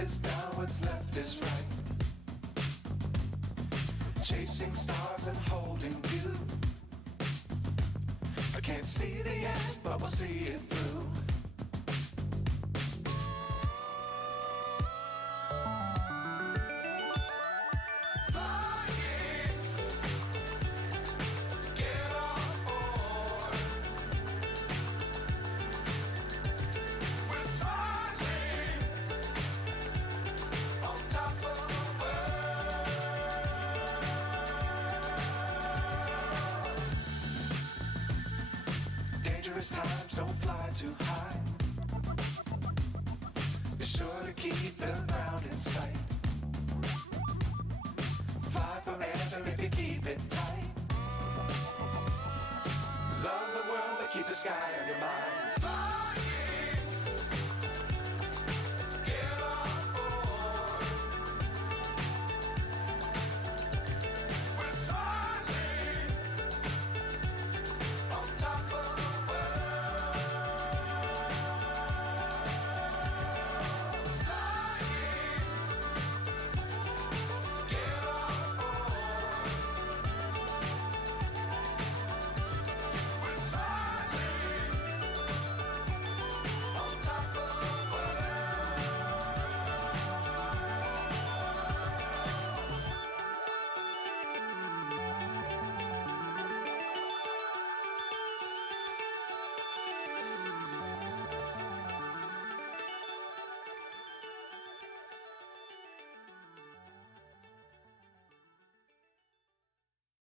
is down, what's left is right. Chasing stars and holding you. I can't see the end, but we'll see it through. Times don't fly too high. Be sure to keep the ground in sight. Fly forever if you keep it tight. Love the world, but keep the sky on your mind.